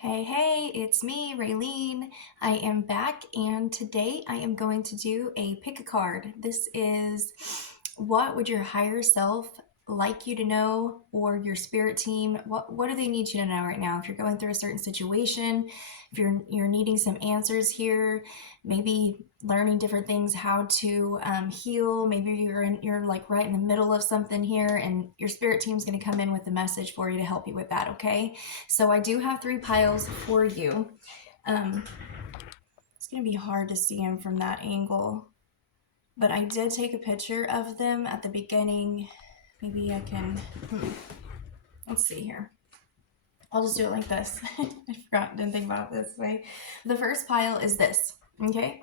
Hey, it's me, Raylene. I am back, and today I am going to do a pick a card. This is what would your higher self like you to know, or your spirit team? What do they need you to know right now? If you're going through a certain situation, if you're needing some answers here, maybe learning different things, how to heal. Maybe you're like right in the middle of something here, and your spirit team's going to come in with a message for you to help you with that. Okay. So I do have 3 piles for you. It's going to be hard to see them from that angle, but I did take a picture of them at the beginning. Maybe I can, let's see here. I'll just do it like this. Didn't think about it this way. The first pile is this, okay?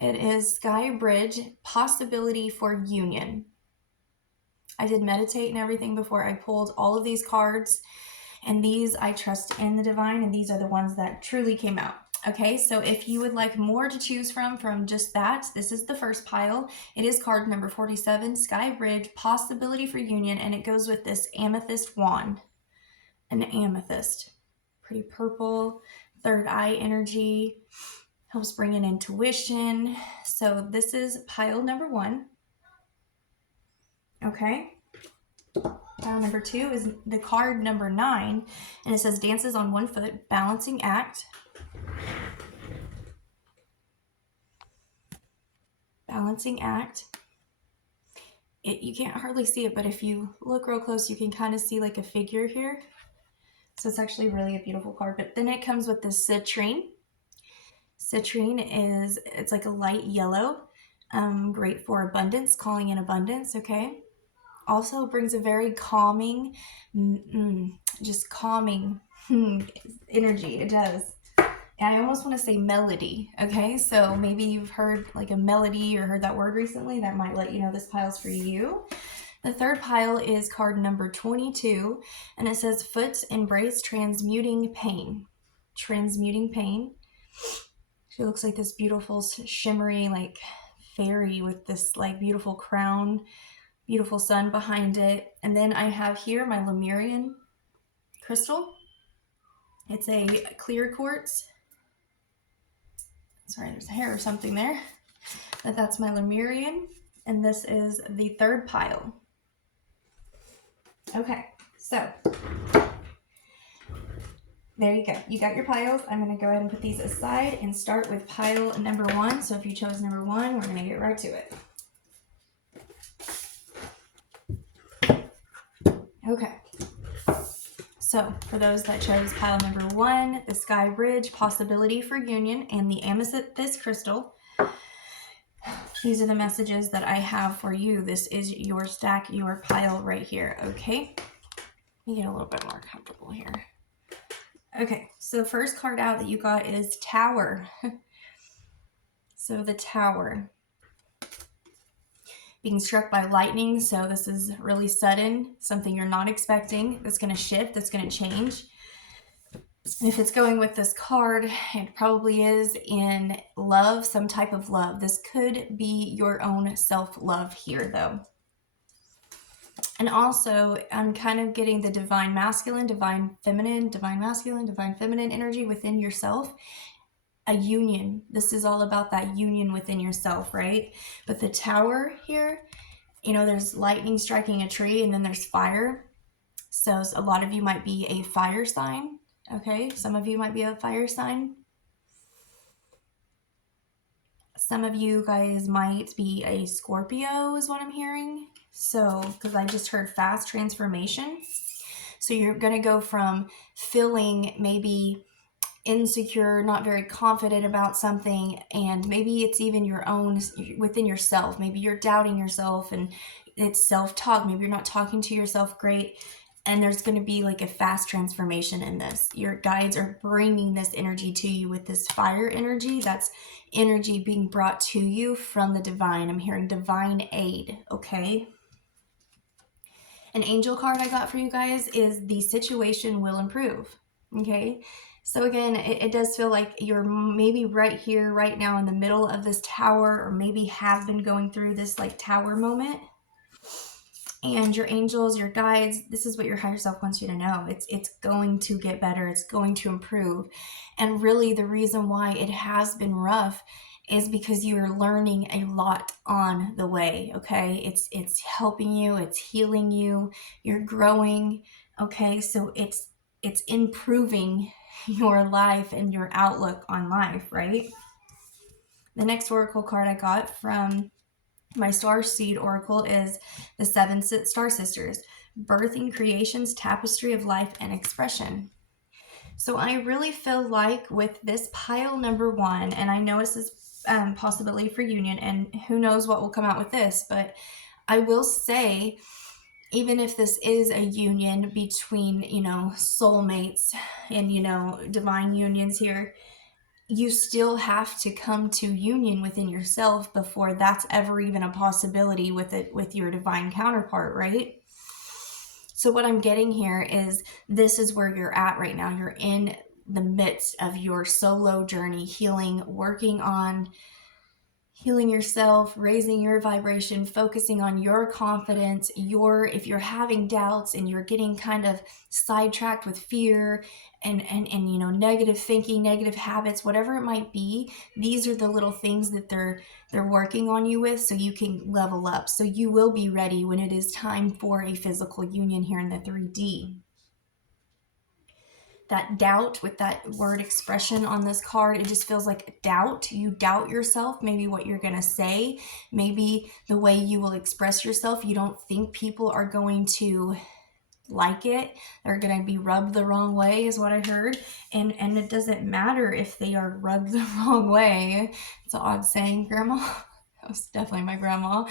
It is Sky Bridge, possibility for union. I did meditate and everything before I pulled all of these cards, and these I trust in the divine, and these are the ones that truly came out. Okay, so if you would like more to choose from just that, this is the first pile. It is card number 47, Sky Bridge, possibility for union, and it goes with this amethyst wand. An amethyst, pretty purple, third eye energy, helps bring in intuition. So this is pile number 1. Okay. Pile number 2 is the card number 9, and it says dances on 1 foot, balancing act. Balancing act. You can't hardly see it, but if you look real close, you can kind of see like a figure here. So it's actually really a beautiful card. But then it comes with the citrine. Citrine it's like a light yellow, great for abundance, calling in abundance, okay? Also brings a very calming, just calming energy. It does. And I almost want to say melody, okay? So maybe you've heard like a melody or heard that word recently. That might let you know this pile's for you. The third pile is card number 22, and it says foot embrace transmuting pain. Transmuting pain. She looks like this beautiful shimmery like fairy with this like beautiful crown, beautiful sun behind it. And then I have here my Lemurian crystal. It's a clear quartz. Sorry, there's a hair or something there. But that's my Lemurian, and this is the third pile. Okay, so there you go. You got your piles. I'm going to go ahead and put these aside and start with pile number 1. So if you chose number 1, we're going to get right to it. Okay. So for those that chose pile number 1, the Sky Bridge, possibility for union, and the amethyst crystal, these are the messages that I have for you. This is your stack, your pile right here, okay? Let me get a little bit more comfortable here. Okay, so the first card out that you got is Tower. So the Tower. Being struck by lightning, so this is really sudden, something you're not expecting, that's going to shift, that's going to change. And if it's going with this card, it probably is in love, some type of love. This could be your own self-love here, though. And also, I'm kind of getting the divine masculine, divine feminine, divine masculine, divine feminine energy within yourself. A union. This is all about that union within yourself, right? But the Tower here, there's lightning striking a tree, and then there's fire. So a lot of you might be a fire sign. Okay, some of you might be a fire sign. Some of you guys might be a Scorpio is what I'm hearing. So, because I just heard fast transformation. So you're going to go from feeling maybe insecure, not very confident about something, and maybe it's even your own within yourself. Maybe you're doubting yourself and it's self-talk. Maybe you're not talking to yourself great. And there's going to be like a fast transformation in this. Your guides are bringing this energy to you with this fire energy. That's energy being brought to you from the divine. I'm hearing divine aid, okay? An angel card I got for you guys is the situation will improve, okay? So again, it does feel like you're maybe right here, right now in the middle of this tower, or maybe have been going through this like tower moment. And your angels, your guides, this is what your higher self wants you to know. It's going to get better. It's going to improve. And really the reason why it has been rough is because you are learning a lot on the way, okay? It's helping you, it's healing you, you're growing, okay? So it's improving your life and your outlook on life, right? The next oracle card I got from my star seed oracle is the seven star sisters, birthing creation's tapestry of life and expression. So I really feel like with this pile number one, and I know this is possibility for union, and who knows what will come out with this, but I will say, even if this is a union between, soulmates and, divine unions here, you still have to come to union within yourself before that's ever even a possibility with your divine counterpart, right? So what I'm getting here is this is where you're at right now. You're in the midst of your solo journey, healing, working on healing yourself, raising your vibration, focusing on your confidence, if you're having doubts and you're getting kind of sidetracked with fear and negative thinking, negative habits, whatever it might be, these are the little things that they're working on you with, so you can level up. So you will be ready when it is time for a physical union here in the 3D. That doubt, with that word expression on this card, it just feels like doubt. You doubt yourself, maybe what you're going to say, maybe the way you will express yourself. You don't think people are going to like it. They're going to be rubbed the wrong way, is what I heard. And it doesn't matter if they are rubbed the wrong way. It's an odd saying, Grandma. That was definitely my grandma.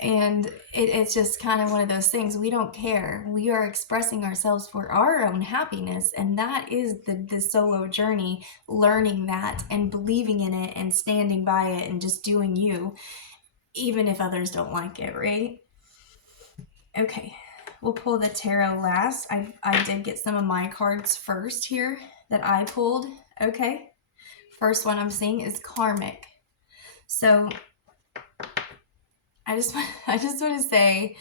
And it's just kind of one of those things. We don't care. We are expressing ourselves for our own happiness. And that is the solo journey, learning that and believing in it and standing by it and just doing you, even if others don't like it, right? Okay, we'll pull the tarot last. I did get some of my cards first here that I pulled. Okay, first one I'm seeing is karmic. So I just want to say,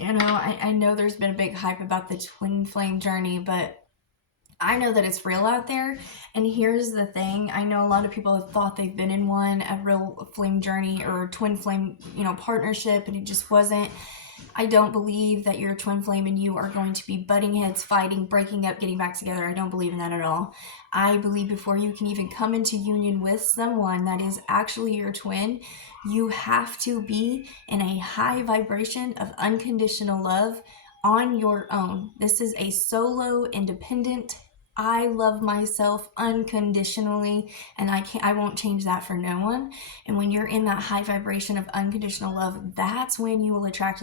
I know there's been a big hype about the twin flame journey, but I know that it's real out there. And here's the thing. I know a lot of people have thought they've been in a real flame journey or twin flame, partnership, and it just wasn't. I don't believe that your twin flame and you are going to be butting heads, fighting, breaking up, getting back together. I don't believe in that at all. I believe before you can even come into union with someone that is actually your twin, you have to be in a high vibration of unconditional love on your own. This is a solo, independent, I love myself unconditionally, and I won't change that for no one. And when you're in that high vibration of unconditional love, that's when you will attract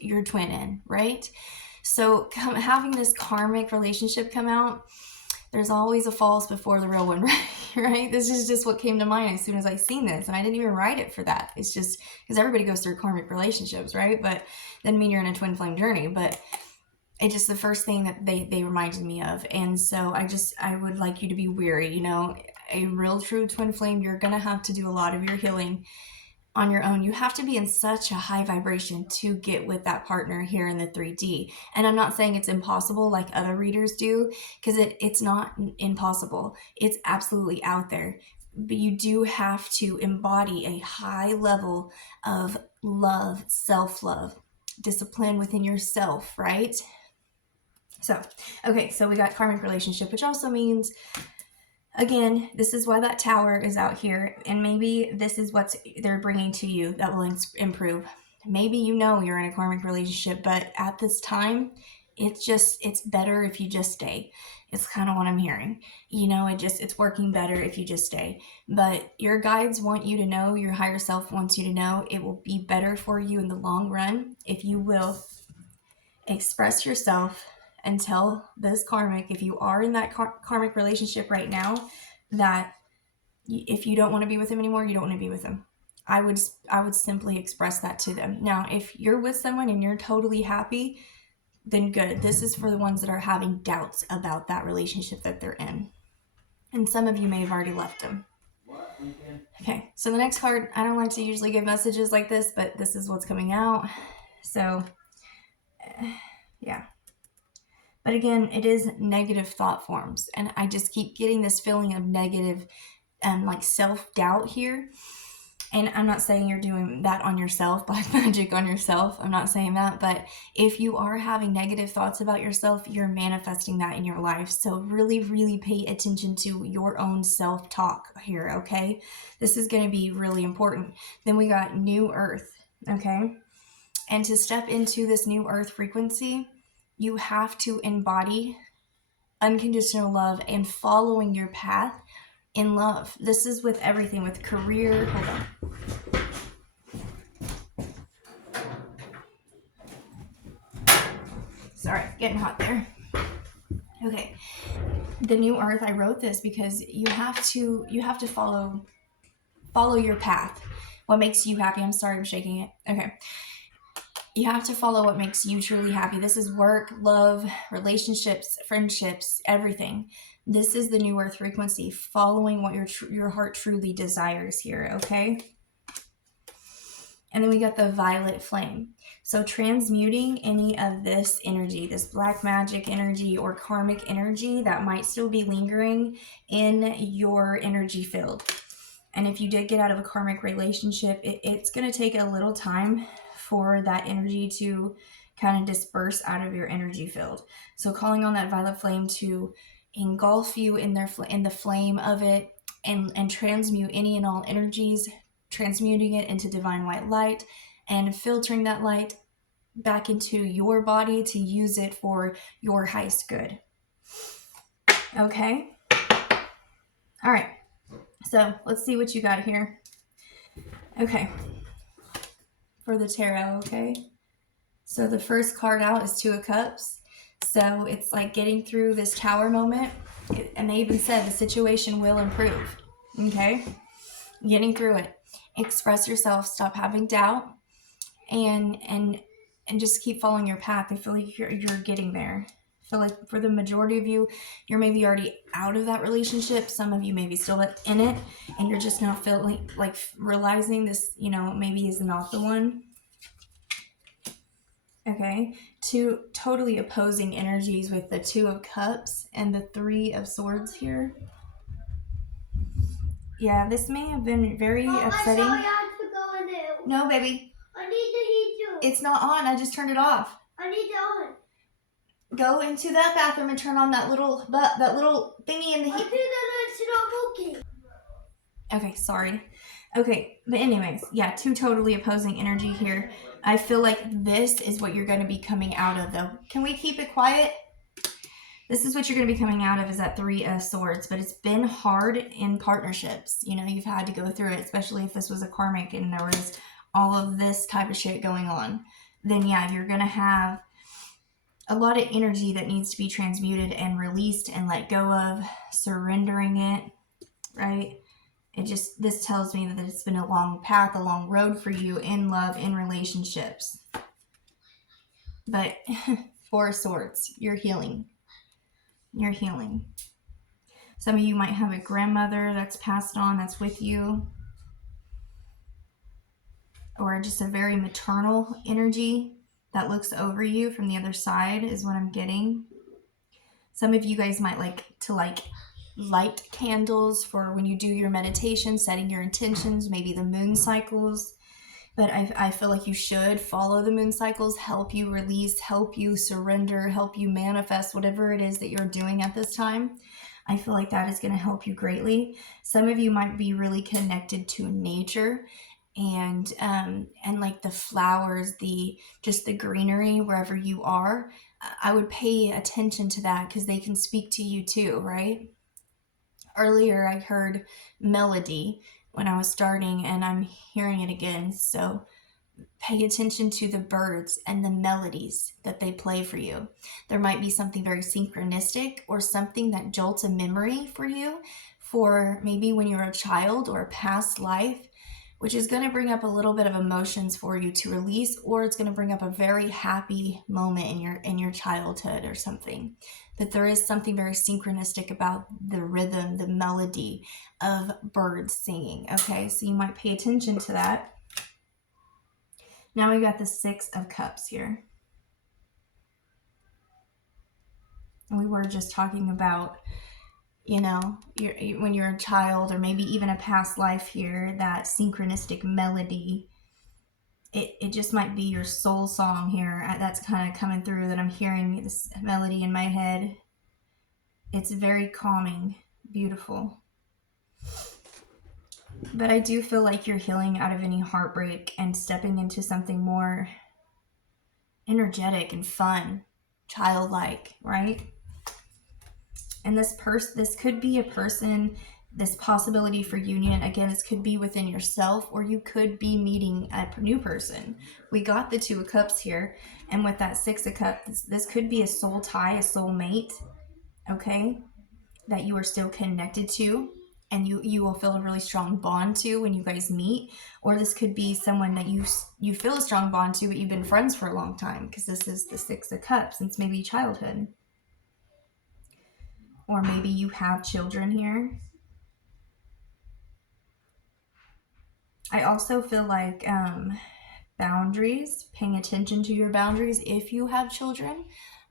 your twin in, right? So having this karmic relationship come out, there's always a false before the real one, right? This is just what came to mind as soon as I seen this, and I didn't even write it for that. It's just because everybody goes through karmic relationships, right? But doesn't mean you're in a twin flame journey, but it's just the first thing that they reminded me of. And so I would like you to be wary. A real true twin flame, you're gonna have to do a lot of your healing on your own. You have to be in such a high vibration to get with that partner here in the 3D. And I'm not saying it's impossible like other readers do, because it's not impossible. It's absolutely out there. But you do have to embody a high level of love, self-love, discipline within yourself, right? So, okay, so we got karmic relationship, which also means, again, this is why that tower is out here, and maybe this is what they're bringing to you that will improve. Maybe you're in a karmic relationship, but at this time, it's better if you just stay. It's kind of what I'm hearing. It's working better if you just stay. But your guides want you to know, your higher self wants you to know, it will be better for you in the long run if you will express yourself and tell this karmic, if you are in that karmic relationship right now, that if you don't want to be with him anymore, you don't want to be with him. I would simply express that to them. Now, if you're with someone and you're totally happy, then good. This is for the ones that are having doubts about that relationship that they're in. And some of you may have already left them. Okay, so the next card, I don't like to usually give messages like this, but this is what's coming out. So, yeah. But again, it is negative thought forms. And I just keep getting this feeling of negative, like self-doubt here. And I'm not saying you're doing that on yourself, black magic on yourself. I'm not saying that. But if you are having negative thoughts about yourself, you're manifesting that in your life. So really, really pay attention to your own self-talk here, okay? This is going to be really important. Then we got new earth, okay? And to step into this new earth frequency, you have to embody unconditional love and following your path in love. This is with everything, with career. Hold on. Sorry, getting hot there. Okay. The new earth, I wrote this because you have to follow your path. What makes you happy? I'm sorry, I'm shaking it. Okay. You have to follow what makes you truly happy. This is work, love, relationships, friendships, everything. This is the new earth frequency, following what your heart truly desires here, okay? And then we got the violet flame. So transmuting any of this energy, this black magic energy or karmic energy that might still be lingering in your energy field. And if you did get out of a karmic relationship, it's going to take a little time for that energy to kind of disperse out of your energy field. So calling on that violet flame to engulf you in the flame of it and transmute any and all energies, transmuting it into divine white light and filtering that light back into your body to use it for your highest good. Okay? All right. So let's see what you got here. Okay. For the tarot, okay? So the first card out is Two of Cups. So it's like getting through this tower moment. And they even said the situation will improve. Okay? Getting through it. Express yourself. Stop having doubt. And just keep following your path. I feel like you're getting there. I feel like for the majority of you, you're maybe already out of that relationship. Some of you may be still in it, and you're just not feeling like realizing this, maybe is not the one. Okay, two totally opposing energies with the Two of Cups and the Three of Swords here. Yeah, this may have been very upsetting. I saw you have to go in there. No, baby. I need the heat too. It's not on. I just turned it off. I need it on. Go into that bathroom and turn on that little thingy in the heat. I think that it's not working. Okay, sorry. Okay, but anyways, yeah, two totally opposing energy here. I feel like this is what you're going to be coming out of, though. Can we keep it quiet? This is what you're going to be coming out of, is that Three of Swords. But it's been hard in partnerships. You've had to go through it, especially if this was a karmic and there was all of this type of shit going on. Then, yeah, you're going to have a lot of energy that needs to be transmuted and released and let go of, surrendering it, right? This tells me that it's been a long path, a long road for you in love, in relationships. But Four of Swords, you're healing. You're healing. Some of you might have a grandmother that's passed on, that's with you. Or just a very maternal energy that looks over you from the other side is what I'm getting. Some of you guys might like to light candles for when you do your meditation, setting your intentions, maybe the moon cycles. But I feel like you should follow the moon cycles, help you release, help you surrender, help you manifest whatever it is that you're doing at this time. I feel like that is going to help you greatly. Some of you might be really connected to nature and like the flowers, just the greenery wherever you are. I would pay attention to that because they can speak to you too, right? Earlier I heard melody when I was starting, and I'm hearing it again. So pay attention to the birds and the melodies that they play for you. There might be something very synchronistic or something that jolts a memory for you for maybe when you're a child or a past life, which is going to bring up a little bit of emotions for you to release, or it's going to bring up a very happy moment in your childhood or something. But there is something very synchronistic about the rhythm, the melody of birds singing, okay? So you might pay attention to that. Now we got the Six of Cups here. And we were just talking about, you know, when you're a child or maybe even a past life here, that synchronistic melody. It just might be your soul song here. That's kind of coming through, that I'm hearing this melody in my head. It's very calming, beautiful. But I do feel like you're healing out of any heartbreak and stepping into something more energetic and fun, childlike, right? And this could be a person, this possibility for union. Again, this could be within yourself, or you could be meeting a new person. We got the Two of Cups here, and with that Six of Cups, this could be a soul tie, a soul mate, okay, that you are still connected to, and you will feel a really strong bond to when you guys meet. Or this could be someone that you feel a strong bond to, but you've been friends for a long time, because this is the Six of Cups, since maybe childhood. Or maybe you have children here. I also feel like boundaries, paying attention to your boundaries if you have children,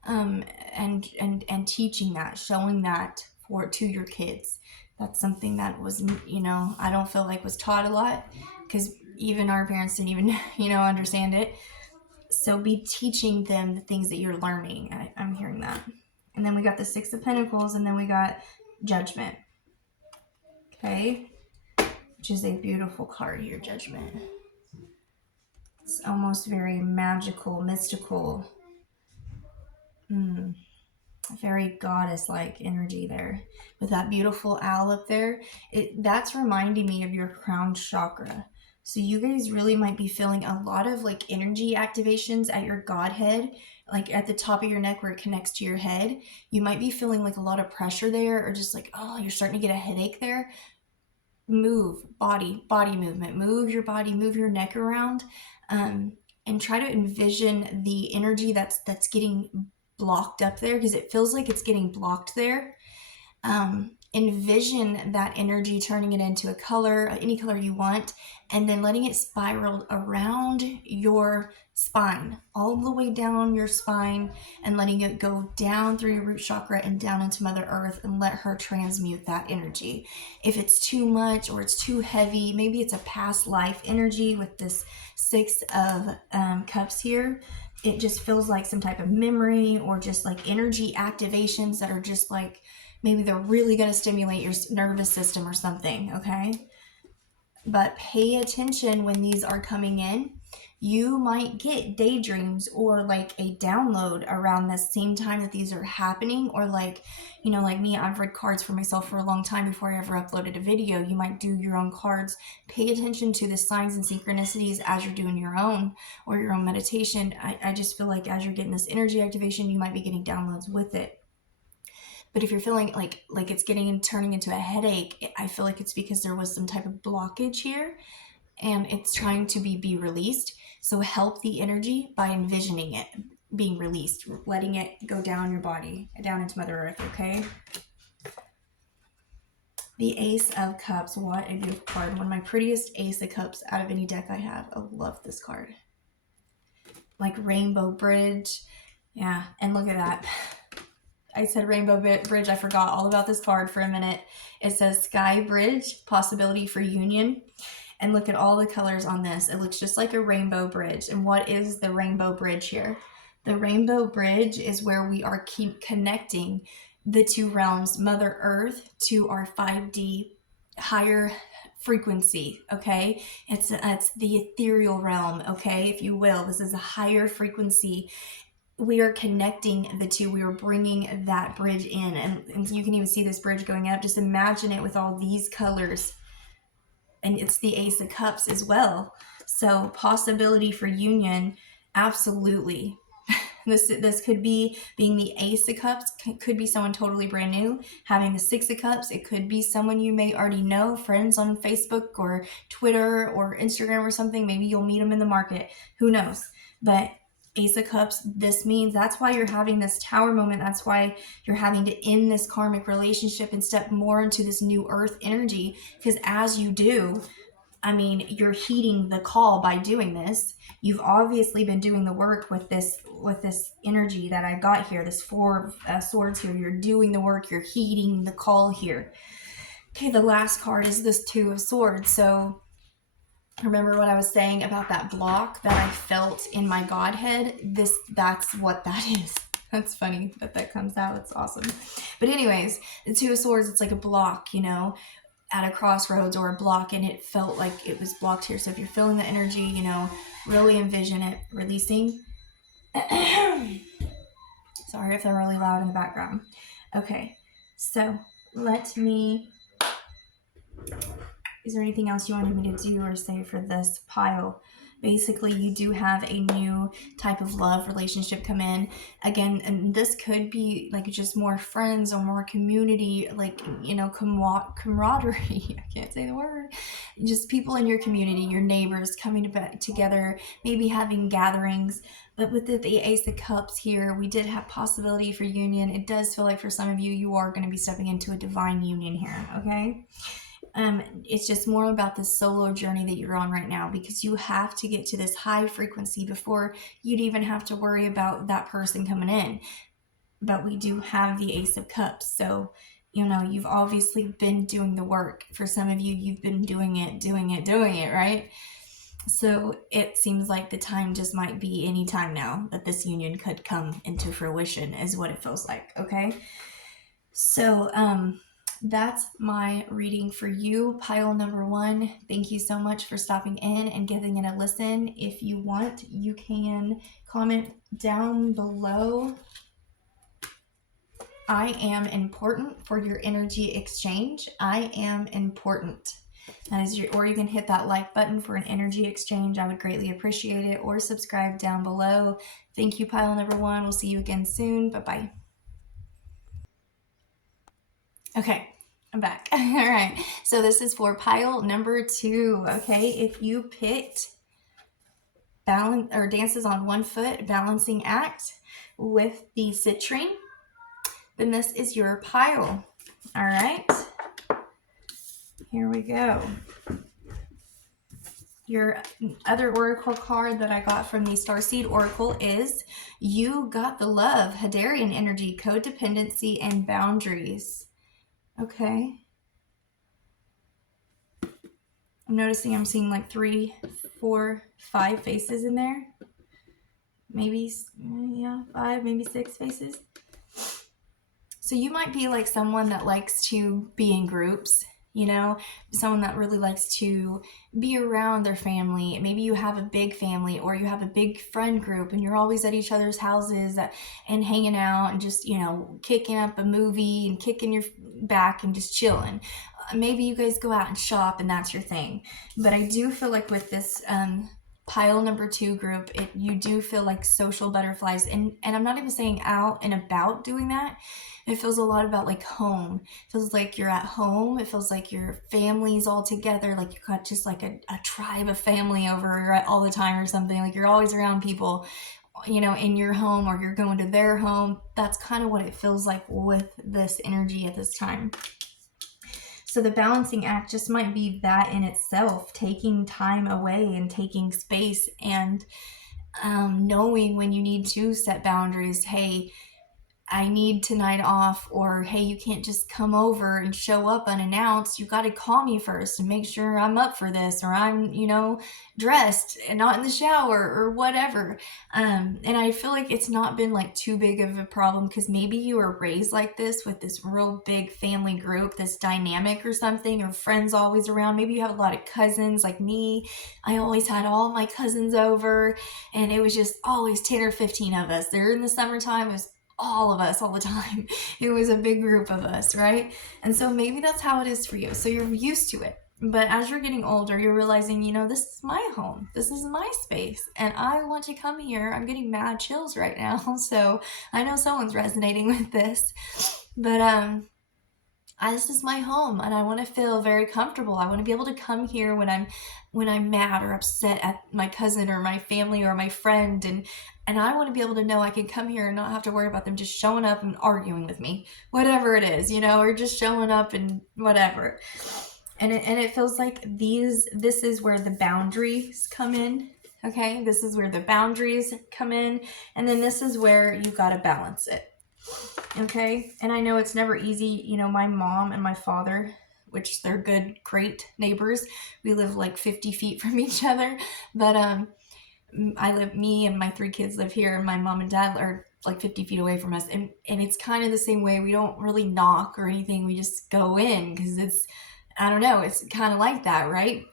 and teaching that, showing that to your kids. That's something that was, you know, I don't feel like was taught a lot, because even our parents didn't even, you know, understand it. So be teaching them the things that you're learning. I'm hearing that. And then we got the Six of Pentacles, and then we got Judgment. Okay, which is a beautiful card here, Judgment. It's almost very magical, mystical, very goddess-like energy there. With that beautiful owl up there, that's reminding me of your crown chakra. So you guys really might be feeling a lot of like energy activations at your Godhead, like at the top of your neck where it connects to your head. You might be feeling like a lot of pressure there, or just like, oh, you're starting to get a headache there. Move, body movement. Move your body, move your neck around, and try to envision the energy that's getting blocked up there, because it feels like it's getting blocked there. Envision that energy, turning it into a color, any color you want, and then letting it spiral around your spine, all the way down your spine, and letting it go down through your root chakra and down into Mother Earth, and let her transmute that energy. If it's too much or it's too heavy, maybe it's a past life energy with this Six of Cups here. It just feels like some type of memory, or just like energy activations that are just like, maybe they're really going to stimulate your nervous system or something, okay? But pay attention when these are coming in. You might get daydreams or like a download around the same time that these are happening. Or like, you know, like me, I've read cards for myself for a long time before I ever uploaded a video. You might do your own cards. Pay attention to the signs and synchronicities as you're doing your own, or your own meditation. I just feel like as you're getting this energy activation, you might be getting downloads with it. But if you're feeling like it's turning into a headache, I feel like it's because there was some type of blockage here, and it's trying to be released. So help the energy by envisioning it being released, letting it go down your body, down into Mother Earth, okay? The Ace of Cups, what a beautiful card. One of my prettiest Ace of Cups out of any deck I have. I love this card. Like Rainbow Bridge. Yeah, and look at that. I said Rainbow Bridge. I forgot all about this card for a minute. It says Sky Bridge, possibility for union. And look at all the colors on this. It looks just like a rainbow bridge. And what is the rainbow bridge here? The rainbow bridge is where we are keep connecting the two realms, Mother Earth, to our 5D higher frequency, okay? It's the ethereal realm, okay, if you will. This is a higher frequency. We are connecting the two. We are bringing that bridge in. And you can even see this bridge going up. Just imagine it with all these colors. And it's the Ace of Cups as well. So possibility for union, absolutely. This could be being the Ace of Cups. Could be someone totally brand new. Having the Six of Cups, it could be someone you may already know, friends on Facebook or Twitter or Instagram or something. Maybe you'll meet them in the market. Who knows? But Ace of Cups, this means that's why you're having this Tower moment. That's why you're having to end this karmic relationship and step more into this new earth energy. Because as you do, I mean, you're heeding the call by doing this. You've obviously been doing the work with this energy that I got here, this Four of Swords here. You're doing the work. You're heeding the call here. Okay, the last card is this Two of Swords. So remember what I was saying about that block that I felt in my Godhead? That's what that is. That's funny that comes out. It's awesome. But anyways, the Two of Swords, it's like a block, you know, at a crossroads or a block, and it felt like it was blocked here. So if you're feeling the energy, you know, really envision it releasing. Sorry if I'm really loud in the background. Okay, so is there anything else you wanted me to do or say for this pile? Basically, you do have a new type of love relationship come in. Again, and this could be like just more friends or more community, like, you know, camaraderie. I can't say the word. Just people in your community, your neighbors coming together, maybe having gatherings. But with the Ace of Cups here, we did have possibility for union. It does feel like for some of you, you are going to be stepping into a divine union here, okay? It's just more about the solo journey that you're on right now, because you have to get to this high frequency before you'd even have to worry about that person coming in. But we do have the Ace of Cups. So, you know, you've obviously been doing the work. For some of you, you've been doing it, right? So it seems like the time just might be any time now that this union could come into fruition, is what it feels like, okay? So, that's my reading for you, pile number 1. Thank you so much for stopping in and giving it a listen. If you want, you can comment down below, I am important, for your energy exchange. I am important. That is or you can hit that like button for an energy exchange. I would greatly appreciate it. Or subscribe down below. Thank you, pile number 1. We'll see you again soon. Bye-bye. Okay, I'm back. All right, so this is for pile number 2. Okay, if you picked balance or dances on one foot, balancing act with the citrine, then this is your pile. All right, here we go. Your other oracle card that I got from the Starseed Oracle is You Got the Love, Hadarian Energy, Codependency, and Boundaries. Okay. I'm noticing I'm seeing like 3, 4, 5 faces in there. Maybe, yeah, 5, maybe 6 faces. So you might be like someone that likes to be in groups, you know, someone that really likes to be around their family. Maybe you have a big family, or you have a big friend group and you're always at each other's houses and hanging out and just, you know, kicking up a movie and kicking your back and just chilling. Maybe you guys go out and shop and that's your thing. But I do feel like with this pile number 2 group, you do feel like social butterflies. And I'm not even saying out and about doing that. It feels a lot about like home. It feels like you're at home. It feels like your family's all together. Like you've got just like a tribe of family over all the time or something. Like you're always around people, you know, in your home, or you're going to their home. That's kind of what it feels like with this energy at this time. So the balancing act just might be that in itself, taking time away and taking space and knowing when you need to set boundaries. Hey, I need tonight off, or hey, you can't just come over and show up unannounced. You got to call me first and make sure I'm up for this, or I'm, you know, dressed and not in the shower or whatever. And I feel like it's not been like too big of a problem, because maybe you were raised like this with this real big family group, this dynamic or something, or friends always around. Maybe you have a lot of cousins like me. I always had all my cousins over, and it was just always 10 or 15 of us. There in the summertime, it was all of us all the time. It was a big group of us, right? And so maybe that's how it is for you. So you're used to it. But as you're getting older, you're realizing, you know, this is my home. This is my space. And I want to come here. I'm getting mad chills right now. So I know someone's resonating with this. But this is my home, and I want to feel very comfortable. I want to be able to come here when I'm mad or upset at my cousin or my family or my friend, and I want to be able to know I can come here and not have to worry about them just showing up and arguing with me, whatever it is, you know, or just showing up and whatever. And it feels like this is where the boundaries come in. Okay, this is where the boundaries come in, and then this is where you got to balance it. Okay, and I know it's never easy. You know, my mom and my father, which they're good, great neighbors. We live like 50 feet from each other, but me and my 3 kids live here, and my mom and dad are like 50 feet away from us, and it's kind of the same way. We don't really knock or anything. We just go in because it's, I don't know, it's kind of like that, right?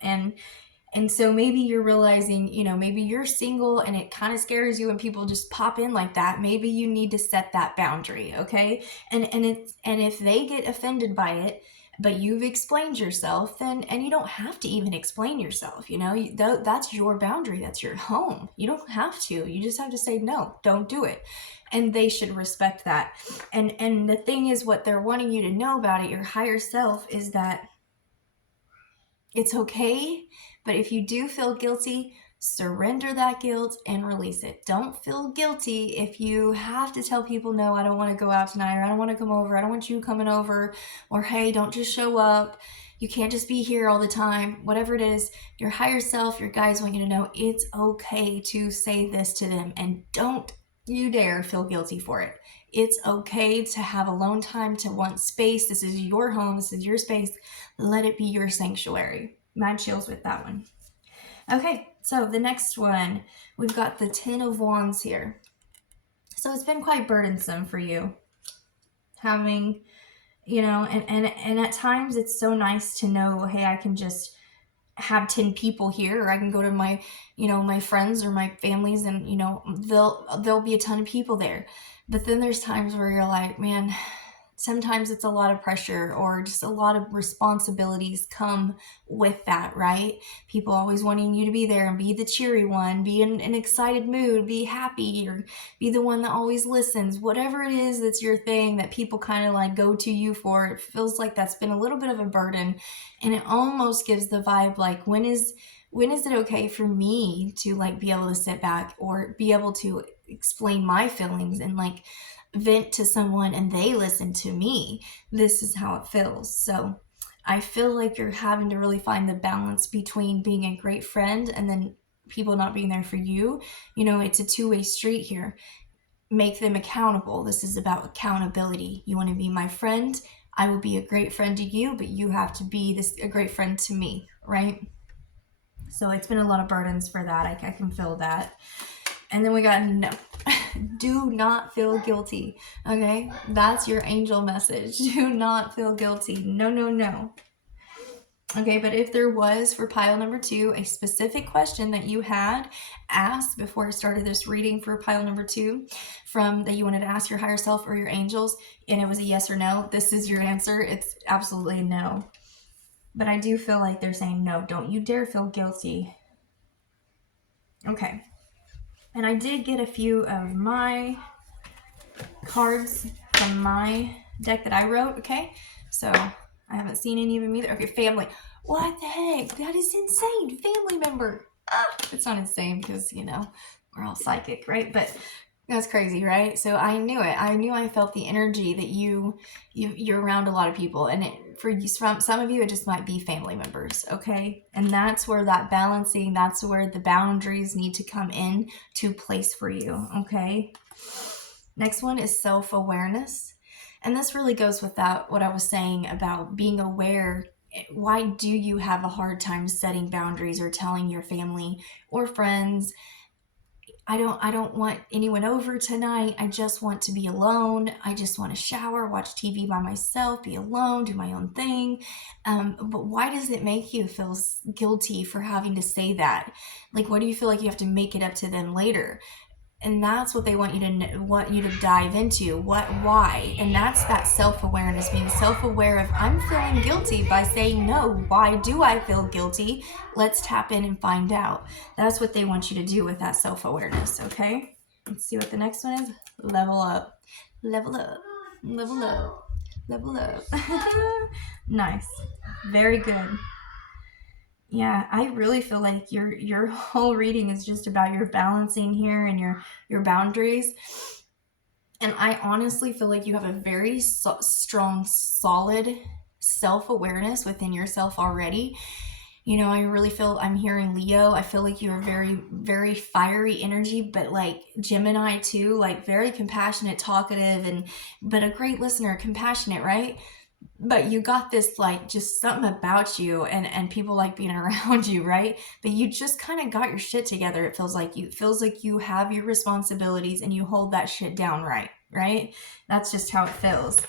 And so maybe you're realizing, you know, maybe you're single and it kind of scares you when people just pop in like that. Maybe you need to set that boundary, okay? And if they get offended by it, but you've explained yourself, then, and you don't have to even explain yourself, you know, that's your boundary, that's your home. You don't have to. You just have to say no, don't do it. And they should respect that. And the thing is, what they're wanting you to know about it, your higher self, is that it's okay, but if you do feel guilty, surrender that guilt and release it. Don't feel guilty if you have to tell people, no, I don't want to go out tonight, or I don't want to come over, I don't want you coming over, or hey, don't just show up. You can't just be here all the time. Whatever it is, your higher self, your guides want you to know it's okay to say this to them, and don't you dare feel guilty for it. It's okay to have alone time, to want space. This is your home. This is your space. Let it be your sanctuary. Mad chills with that one. Okay, so the next one, we've got the 10 of Wands here. So it's been quite burdensome for you. Having, you know, and at times it's so nice to know, hey, I can just have 10 people here, or I can go to my, you know, my friends or my families, and, you know, there'll be a ton of people there. But then there's times where you're like, man, sometimes it's a lot of pressure, or just a lot of responsibilities come with that, right? People always wanting you to be there and be the cheery one, be in an excited mood, be happy, or be the one that always listens. Whatever it is that's your thing that people kind of like go to you for, it feels like that's been a little bit of a burden. And it almost gives the vibe like, when is it okay for me to like be able to sit back or be able to explain my feelings and like vent to someone and they listen to me? This is how it feels. So I feel like you're having to really find the balance between being a great friend and then people not being there for you. You know, it's a two-way street here. Make them accountable. This is about accountability. You want to be my friend, I will be a great friend to you, but you have to be a great friend to me, right? So it's been a lot of burdens for that. I can feel that. And then we got no. Do not feel guilty. Okay? That's your angel message. Do not feel guilty. No, no, no. Okay, but if there was, for pile number 2, a specific question that you had asked before I started this reading for pile number 2, from that you wanted to ask your higher self or your angels, and it was a yes or no, this is your answer. It's absolutely a no. But I do feel like they're saying, no, don't you dare feel guilty. Okay. And I did get a few of my cards from my deck that I wrote, okay? So I haven't seen any of them either. Okay, family. What the heck? That is insane. Family member. It's not insane because, you know, we're all psychic, right? But that's crazy, right? So I knew it. I knew I felt the energy that you're around a lot of people. And for you, some of you, it just might be family members, okay? And that's where that balancing, that's where the boundaries need to come in to place for you, okay? Next one is self-awareness. And this really goes with that, what I was saying about being aware. Why do you have a hard time setting boundaries or telling your family or friends, I don't want anyone over tonight. I just want to be alone. I just want to shower, watch TV by myself, be alone, do my own thing. But why does it make you feel guilty for having to say that? Like, what do you feel like you have to make it up to them later? And that's what they want you to dive into. Why? And that's that self-awareness, being self-aware of, I'm feeling guilty by saying no. Why do I feel guilty? Let's tap in and find out. That's what they want you to do with that self-awareness, okay? Let's see what the next one is. Level up. Level up. Level up. Level up. Nice. Very good. Yeah, I really feel like your whole reading is just about your balancing here and your boundaries. And I honestly feel like you have a very strong, solid self-awareness within yourself already. You know, I really feel, I'm hearing Leo. I feel like you're very, very fiery energy, but like Gemini too, like very compassionate, talkative, but a great listener, compassionate, right? But you got this like just something about you, and people like being around you, right? But you just kind of got your shit together. It feels like you have your responsibilities and you hold that shit down, right? That's just how it feels.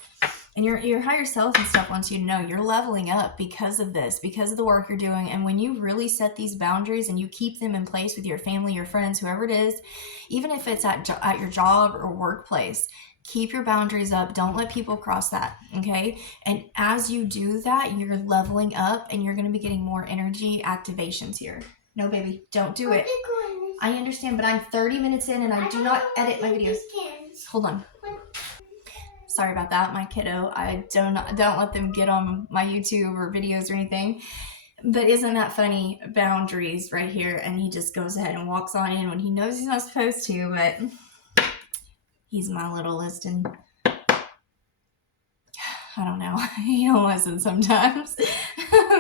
And your higher self and stuff wants you to know you're leveling up because of this, because of the work you're doing. And when you really set these boundaries and you keep them in place with your family, your friends, whoever it is, even if it's at your job or workplace, keep your boundaries up. Don't let people cross that, okay? And as you do that, you're leveling up and you're going to be getting more energy activations here. No, baby, don't do it. I understand, but I'm 30 minutes in and I do not edit my videos. Hold on. Sorry about that, my kiddo. I don't let them get on my YouTube or videos or anything. But isn't that funny? Boundaries right here. And he just goes ahead and walks on in when he knows he's not supposed to, but he's my littlest, and I don't know. He don't listen sometimes.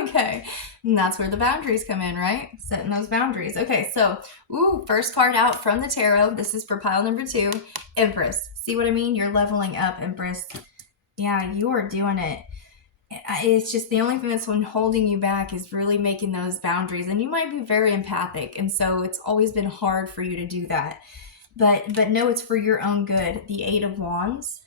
Okay. And that's where the boundaries come in, right? Setting those boundaries. Okay, so, first card out from the tarot. This is for pile number 2, Empress. See what I mean? You're leveling up, Empress. Yeah, you are doing it. It's just the only thing that's holding you back is really making those boundaries. And you might be very empathic, and so it's always been hard for you to do that. But no, it's for your own good. The 8 of Wands.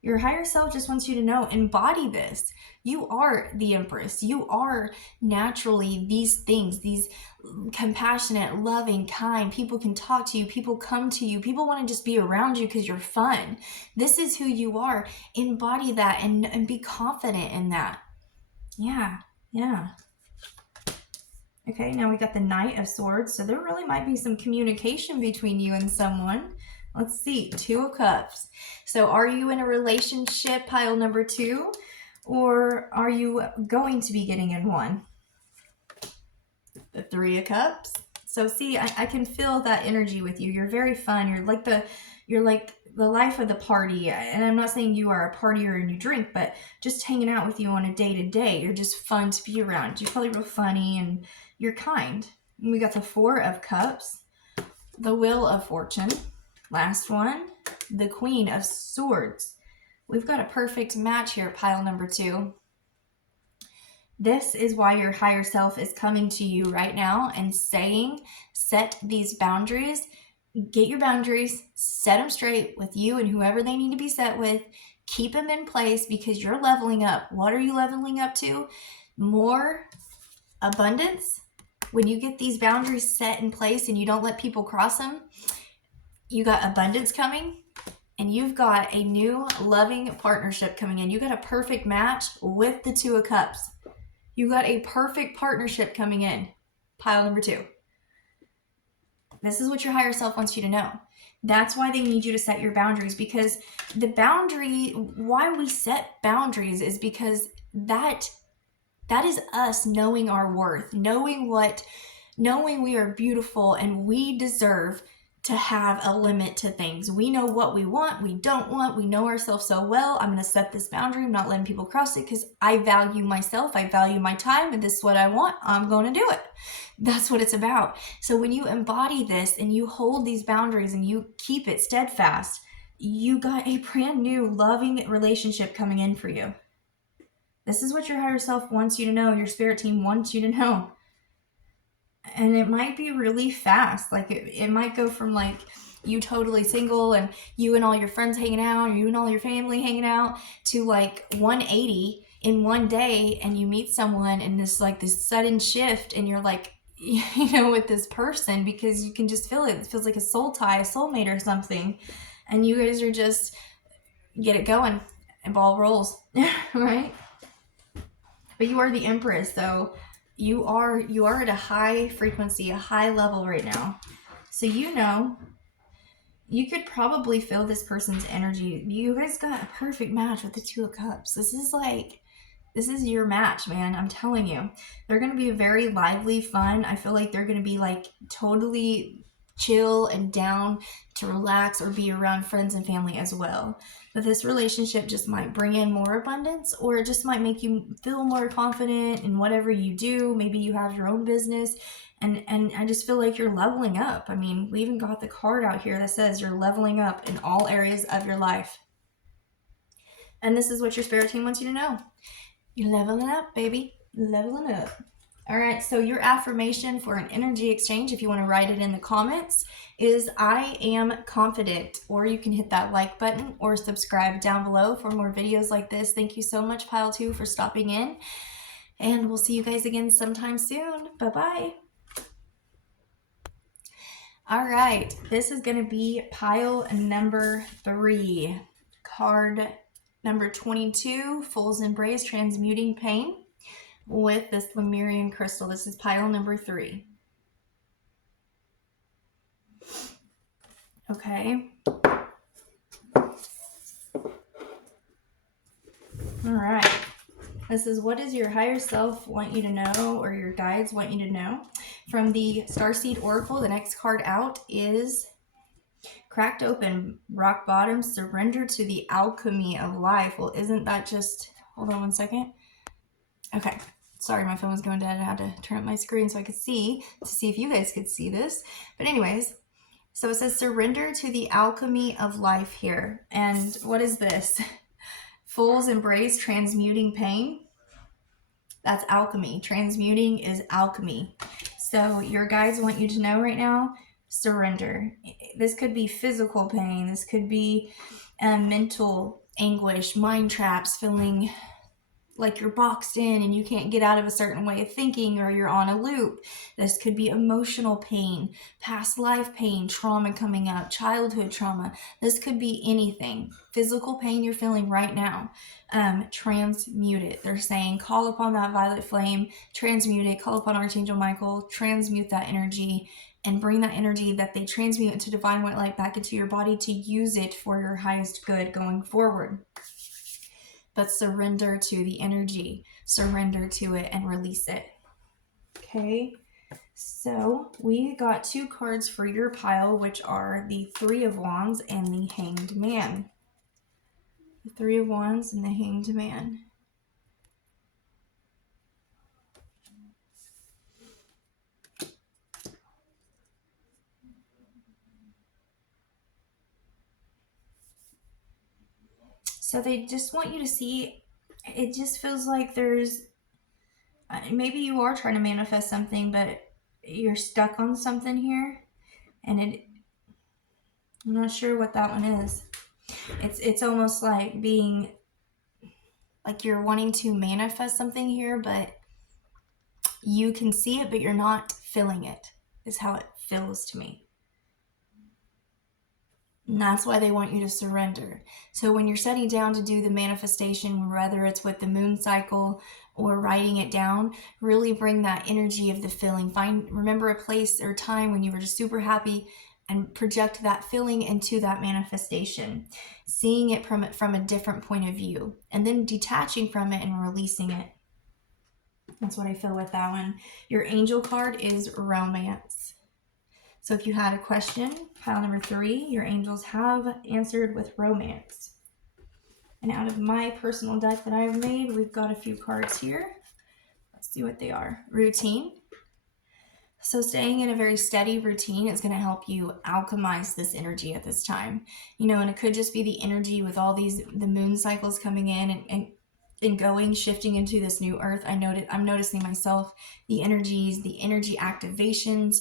Your higher self just wants you to know, embody this. You are the Empress. You are naturally these things, these compassionate, loving, kind. People can talk to you. People come to you. People want to just be around you because you're fun. This is who you are. Embody that and be confident in that. Yeah. Okay, now we got the Knight of Swords. So there really might be some communication between you and someone. Let's see, 2 of Cups. So are you in a relationship, pile number 2, or are you going to be getting in one? The 3 of Cups. So see, I can feel that energy with you. You're very fun. You're like the life of the party. And I'm not saying you are a partier and you drink, but just hanging out with you on a day-to-day. You're just fun to be around. You're probably real funny and you're kind. And we got the 4 of Cups, the Wheel of Fortune. Last one, the Queen of Swords. We've got a perfect match here, pile number 2. This is why your higher self is coming to you right now and saying, set these boundaries. Get your boundaries, set them straight with you and whoever they need to be set with. Keep them in place because you're leveling up. What are you leveling up to? More abundance. When you get these boundaries set in place and you don't let people cross them, you got abundance coming, and you've got a new loving partnership coming in. You got a perfect match with the 2 of Cups. You got a perfect partnership coming in, pile number 2. This is what your higher self wants you to know. That's why they need you to set your boundaries, because the boundary, why we set boundaries is because that is us knowing our worth, knowing we are beautiful and we deserve to have a limit to things. We know what we want, we don't want, we know ourselves so well. I'm going to set this boundary. I'm not letting people cross it because I value myself, I value my time, and this is what I want. I'm going to do it. That's what it's about. So when you embody this and you hold these boundaries and you keep it steadfast, you got a brand new loving relationship coming in for you. This is what your higher self wants you to know. Your spirit team wants you to know. And it might be really fast. Like it might go from like you totally single and you and all your friends hanging out, or you and all your family hanging out, to like 180 in one day, and you meet someone and this sudden shift, and you're like, with this person, because you can just feel it. It feels like a soul tie, a soulmate or something. And you guys are just get it going and ball rolls, right? But you are the Empress, so you are at a high frequency, a high level right now. So you could probably feel this person's energy. You guys got a perfect match with the 2 of Cups. This is your match, man. I'm telling you. They're going to be very lively, fun. I feel like they're going to be like totally chill and down to relax or be around friends and family as well. But this relationship just might bring in more abundance, or it just might make you feel more confident in whatever you do. Maybe you have your own business, and I just feel like you're leveling up. I mean, we even got the card out here that says you're leveling up in all areas of your life. And this is what your spirit team wants you to know. You're leveling up, baby. Leveling up. All right, so your affirmation for an energy exchange, if you want to write it in the comments, is I am confident. Or you can hit that like button or subscribe down below for more videos like this. Thank you so much, Pile 2, for stopping in. And we'll see you guys again sometime soon. Bye-bye. All right, this is going to be pile number 3. Card number 22, Fool's Embrace, Transmuting Pain, with this Lemurian crystal. This is pile number 3. Okay. All right. This is, what does your higher self want you to know, or your guides want you to know? From the Starseed Oracle, the next card out is Cracked Open, Rock Bottom, Surrender to the Alchemy of Life. Well, isn't that just... Hold on one second. Okay. Sorry, my phone was going dead. I had to turn up my screen so I could see, to see if you guys could see this. But anyways, so it says surrender to the alchemy of life here. And what is this? Fool's Embrace, Transmuting Pain. That's alchemy. Transmuting is alchemy. So your guides want you to know right now, surrender. This could be physical pain. This could be mental anguish, mind traps, feeling like you're boxed in and you can't get out of a certain way of thinking, or you're on a loop. This could be emotional pain, past life pain, trauma coming up, childhood trauma. This could be anything. Physical pain you're feeling right now. Transmute it. They're saying call upon that violet flame, transmute it, call upon Archangel Michael, transmute that energy, and bring that energy that they transmute into divine white light back into your body to use it for your highest good going forward. But surrender to the energy, surrender to it, and release it. Okay, so we got 2 cards for your pile, which are the 3 of Wands and the Hanged Man. The 3 of Wands and the Hanged Man. So they just want you to see, it just feels like there's, maybe you are trying to manifest something, but you're stuck on something here. And I'm not sure what that one is. It's almost like being, like you're wanting to manifest something here, but you can see it, but you're not feeling it, is how it feels to me. And that's why they want you to surrender. So when you're setting down to do the manifestation, whether it's with the moon cycle or writing it down, really bring that energy of the feeling. Remember a place or time when you were just super happy, and project that feeling into that manifestation. Seeing it from a different point of view, and then detaching from it and releasing it. That's what I feel with that one. Your angel card is romance. So if you had a question, pile number 3, your angels have answered with romance. And out of my personal deck that I've made, we've got a few cards here. Let's see what they are. Routine. So staying in a very steady routine is going to help you alchemize this energy at this time. You know, and it could just be the energy with all the moon cycles coming in and going, shifting into this new earth. I'm noticing myself, the energy activations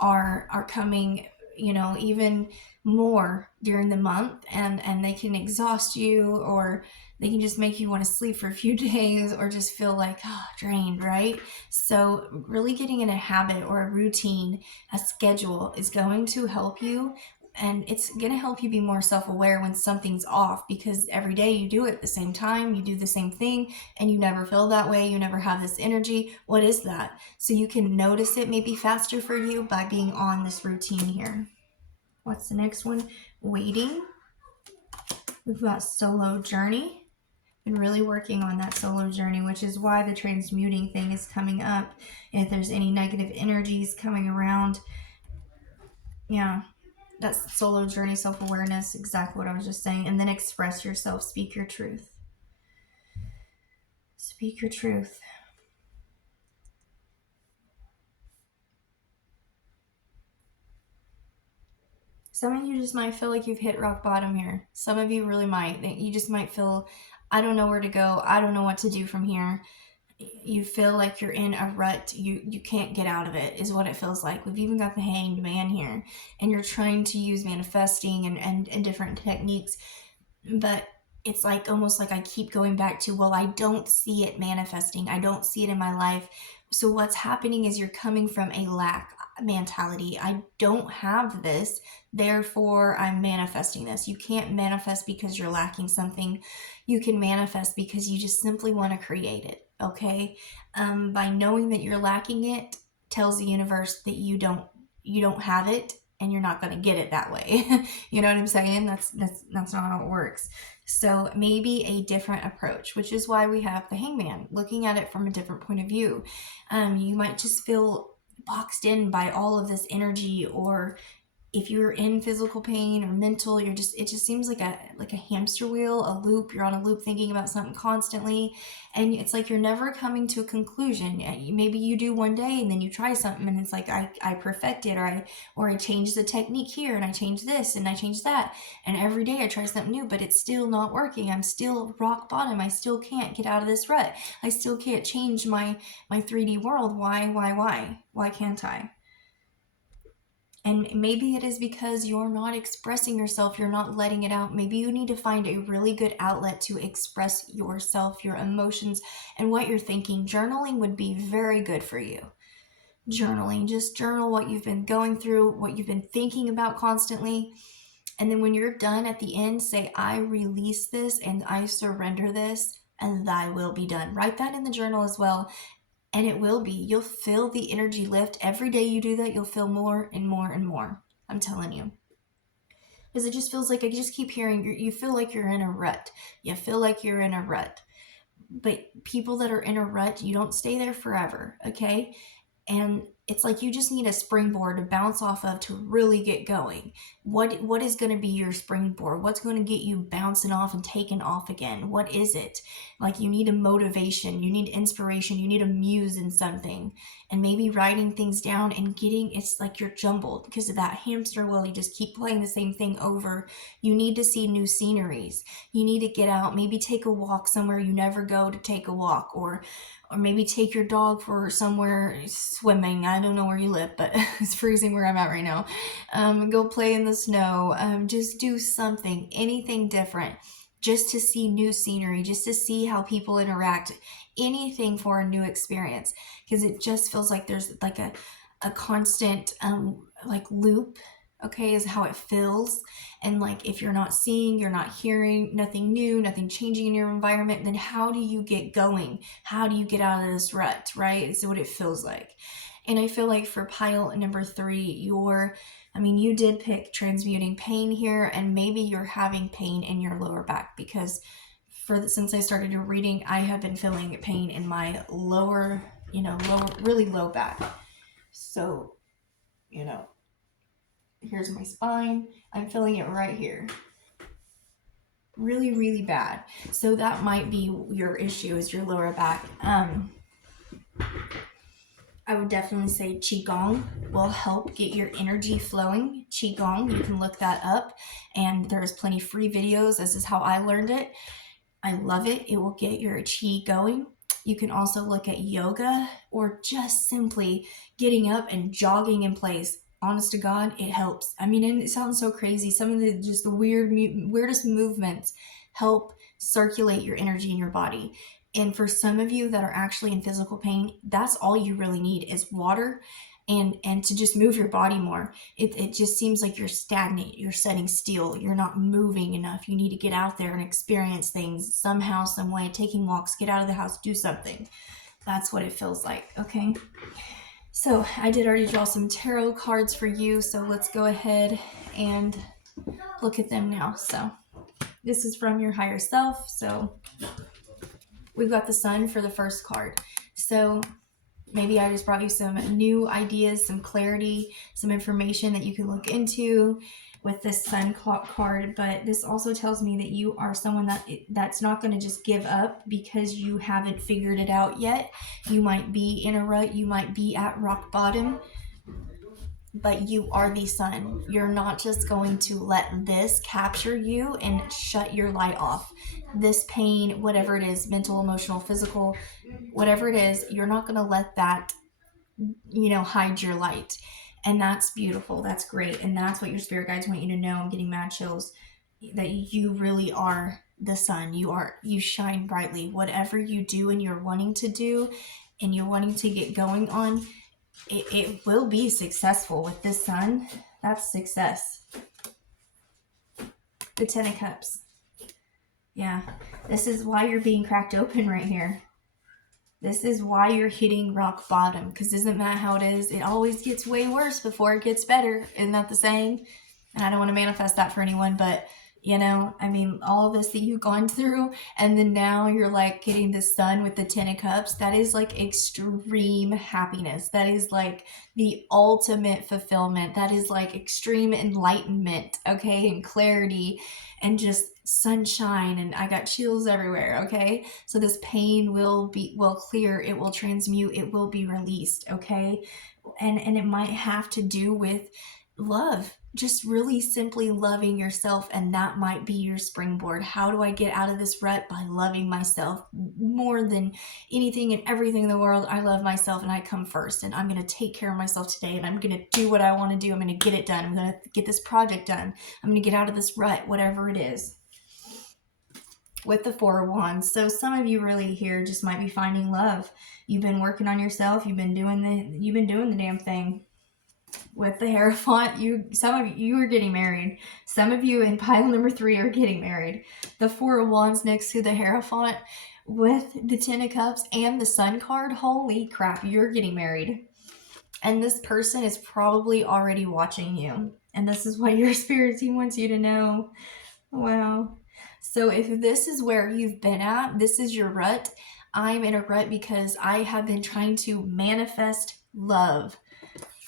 are coming, you know, even more during the month, and they can exhaust you, or they can just make you want to sleep for a few days, or just feel like drained, right? So really getting in a habit or a routine, a schedule, is going to help you, and it's going to help you be more self-aware when something's off, because every day you do it at the same time, you do the same thing, and you never feel that way, you never have this energy. What is that? So you can notice it maybe faster for you by being on this routine here. What's the next one? Waiting. We've got solo journey. Been really working on that solo journey, which is why the transmuting thing is coming up. If there's any negative energies coming around, Yeah. That's solo journey, self-awareness, exactly what I was just saying. And then express yourself, speak your truth. Speak your truth. Some of you just might feel like you've hit rock bottom here. Some of you really might. You just might feel, I don't know where to go. I don't know what to do from here. You feel like you're in a rut. You can't get out of it, is what it feels like. We've even got the hanged man here. And you're trying to use manifesting and different techniques. But it's like almost like I keep going back to, well, I don't see it manifesting. I don't see it in my life. So what's happening is you're coming from a lack mentality. I don't have this, therefore I'm manifesting this. You can't manifest because you're lacking something. You can manifest because you just simply want to create it. Okay, by knowing that you're lacking it tells the universe that you don't have it, and you're not going to get it that way. You know what I'm saying? That's not how it works. So maybe a different approach, which is why we have the hangman, looking at it from a different point of view. You might just feel boxed in by all of this energy, or if you're in physical pain or mental, it just seems like a hamster wheel, a loop. You're on a loop thinking about something constantly, and it's like you're never coming to a conclusion. Maybe you do one day and then you try something and it's like I perfect it, or I change the technique here and I change this and I change that, and every day I try something new, but it's still not working. I'm still rock bottom. I still can't get out of this rut. I still can't change my 3D world. Why can't I? And maybe it is because you're not expressing yourself, you're not letting it out. Maybe you need to find a really good outlet to express yourself, your emotions, and what you're thinking. Journaling would be very good for you. Journaling, just journal what you've been going through, what you've been thinking about constantly. And then when you're done at the end, say, I release this and I surrender this, and thy will be done. Write that in the journal as well. And it will be. You'll feel the energy lift. Every day you do that, you'll feel more and more and more. I'm telling you. Because it just feels like I just keep hearing, you feel like you're in a rut. You feel like you're in a rut. But people that are in a rut, you don't stay there forever, okay? And it's like you just need a springboard to bounce off of to really get going. What is going to be your springboard? What's going to get you bouncing off and taking off again? What is it? Like, you need a motivation, you need inspiration, you need a muse in something. And maybe writing things down and it's like you're jumbled because of that hamster wheel. You just keep playing the same thing over. You need to see new sceneries. You need to get out, maybe take a walk somewhere you never go to take a walk, or maybe take your dog for somewhere swimming. I don't know where you live, but it's freezing where I'm at right now. Go play in the snow. Just do something, anything different, just to see new scenery, just to see how people interact, anything for a new experience. Because it just feels like there's like a constant like loop, okay, is how it feels. And like, if you're not seeing, you're not hearing, nothing new, nothing changing in your environment, then how do you get going? How do you get out of this rut, right? It's what it feels like. And I feel like for pile number 3, you did pick transmuting pain here, and maybe you're having pain in your lower back, because since I started your reading, I have been feeling pain in my lower, really low back. So, here's my spine. I'm feeling it right here. Really, really bad. So that might be your issue, is your lower back. I would definitely say Qigong will help get your energy flowing. Qigong, you can look that up, and there's plenty of free videos. This is how I learned it. I love it. It will get your Qi going. You can also look at yoga, or just simply getting up and jogging in place. Honest to God, it helps. And it sounds so crazy. Some of the weirdest movements help circulate your energy in your body. And for some of you that are actually in physical pain, that's all you really need is water, and to just move your body more. It just seems like you're stagnant, you're sitting still, you're not moving enough. You need to get out there and experience things somehow, some way, taking walks, get out of the house, do something. That's what it feels like, okay? So I did already draw some tarot cards for you, so let's go ahead and look at them now. So this is from your higher self. So we've got the Sun for the first card. So Maybe I just brought you some new ideas, some clarity, some information that you can look into with this Sun card. But this also tells me that you are someone that's not going to just give up because you haven't figured it out yet. You might be in a rut, you might be at rock bottom, but you are the sun. You're not just going to let this capture you and shut your light off. This pain, whatever it is, mental, emotional, physical, whatever it is, you're not going to let that, hide your light. And that's beautiful. That's great. And that's what your spirit guides want you to know. I'm getting mad chills that you really are the sun. You shine brightly. Whatever you do and you're wanting to do and you're wanting to get going on, it will be successful with this sun. That's success. The 10 of Cups. Yeah. This is why you're being cracked open right here. This is why you're hitting rock bottom. Because isn't that how it is? It always gets way worse before it gets better. Isn't that the saying? And I don't want to manifest that for anyone, but all this that you've gone through, and then now you're like getting the sun with the 10 of Cups. That is like extreme happiness. That is like the ultimate fulfillment. That is like extreme enlightenment, okay, and clarity and just sunshine. And I got chills everywhere, okay? So this pain will clear, it will transmute, it will be released, okay? And it might have to do with love. Just really simply loving yourself, and that might be your springboard. How do I get out of this rut? By loving myself more than anything and everything in the world. I love myself and I come first, and I'm going to take care of myself today, and I'm going to do what I want to do. I'm going to get it done. I'm going to get this project done. I'm going to get out of this rut, whatever it is. With the 4 of Wands. So some of you really here just might be finding love. You've been working on yourself. You've been doing the damn thing. With the Hierophant, some of you are getting married. Some of you in pile number 3 are getting married. The 4 of Wands next to the Hierophant with the 10 of Cups and the Sun card. Holy crap, you're getting married. And this person is probably already watching you. And this is what your spirit team wants you to know. Wow. So if this is where you've been at, this is your rut. I'm in a rut because I have been trying to manifest love.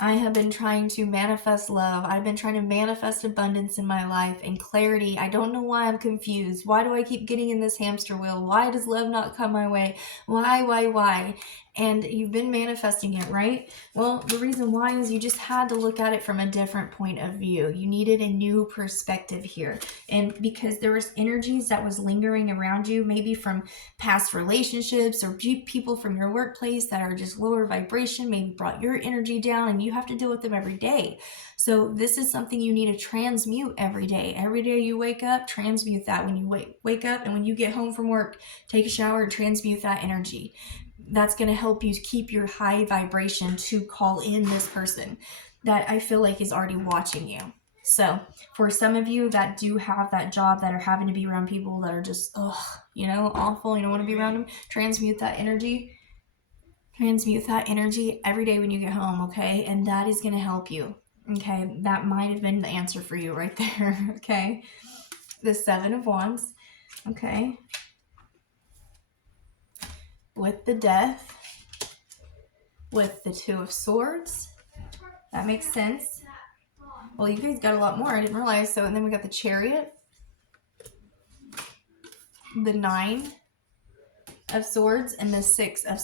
I have been trying to manifest love. I've been trying to manifest abundance in my life and clarity. I don't know why I'm confused. Why do I keep getting in this hamster wheel? Why does love not come my way? Why? And you've been manifesting it, right? Well, the reason why is you just had to look at it from a different point of view. You needed a new perspective here. And because there was energies that was lingering around you, maybe from past relationships or people from your workplace that are just lower vibration, maybe brought your energy down, and you have to deal with them every day. So this is something you need to transmute every day. Every day you wake up, transmute that. When you wake up and when you get home from work, take a shower and transmute that energy. That's going to help you keep your high vibration to call in this person that I feel like is already watching you. So for some of you that do have that job that are having to be around people that are just, awful, you don't want to be around them, transmute that energy. Transmute that energy every day when you get home, okay? And that is going to help you, okay? That might have been the answer for you right there, okay? The 7 of Wands, okay? With the Death, with the 2 of Swords. That makes sense. Well, you guys got a lot more. I didn't realize. So, and then we got the Chariot, the 9 of Swords, and the 6 of